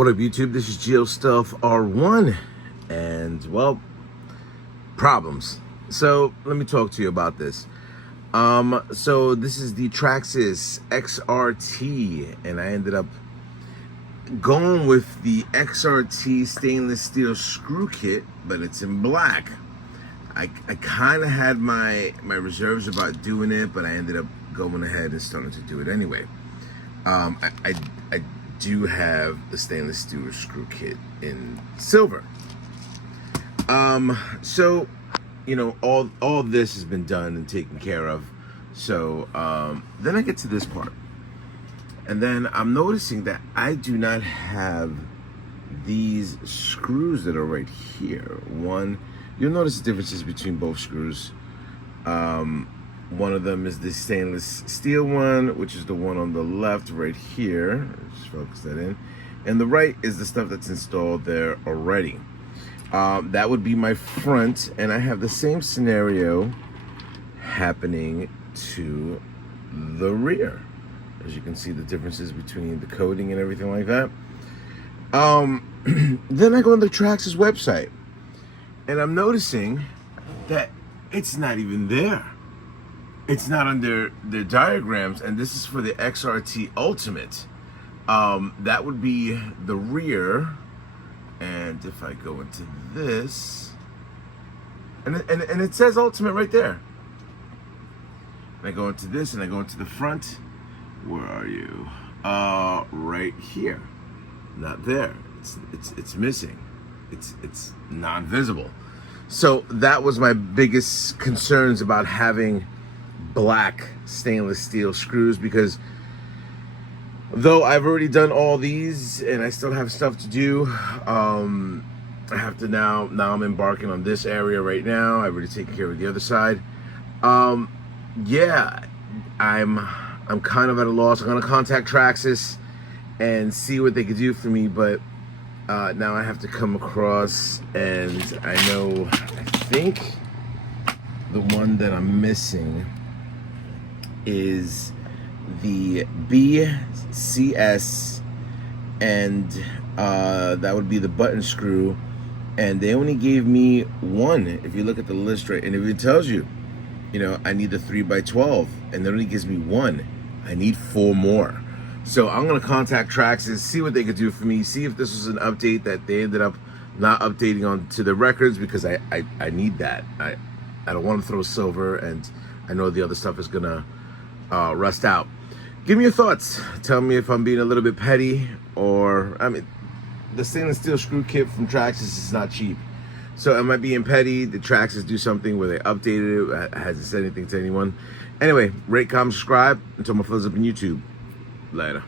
What up, YouTube? This is Geo Stuff R1, and well, problems. So let me talk to you about this. So this is the Traxxas XRT, and I ended up going with the XRT stainless steel screw kit, but it's in black. I kind of had my reserves about doing it, but I ended up going ahead and starting to do it anyway. I do have the stainless steel screw kit in silver. So, you know, all this has been done and taken care of. So then I get to this part, and then I'm noticing that I do not have these screws that are right here. One, you'll notice the differences between both screws. One of them is the stainless steel one, which is the one on the left right here. Just focus that in. And the right is the stuff that's installed there already. That would be my front, and I have the same scenario happening to the rear. As you can see, the differences between the coating and everything like that. Then I go on the Traxxas website, and I'm noticing that it's not even there. It's not under their diagrams, and this is for the XRT Ultimate. That would be the rear, and if I go into this, and it says Ultimate right there. And I go into this, and I go into the front. Where are you? Right here. Not there. It's missing. It's non-visible. So that was my biggest concerns about having black stainless steel screws, because though I've already done all these and I still have stuff to do, I have to now I'm embarking on this area right now. I've already taken care of the other side. Yeah, I'm kind of at a loss. I'm gonna contact Traxxas and see what they could do for me, but now I have to come across, and I think the one that I'm missing is the BCS, and that would be the button screw, and they only gave me one. If you look at the list right, and if it tells you, you know, I need the 3x12, and it only gives me one. I need 4 more. So I'm gonna contact Traxxas, see what they could do for me, see if this was an update that they ended up not updating onto the records, because I need that. I don't want to throw silver, and I know the other stuff is gonna rust out. Give me your thoughts. Tell me if I'm being a little bit petty, or I mean, the stainless steel screw kit from Traxxas is not cheap. So am I being petty? Did Traxxas do something where they updated it? Hasn't said anything to anyone. Anyway, rate, comment, subscribe. Until my fellas up in YouTube. Later.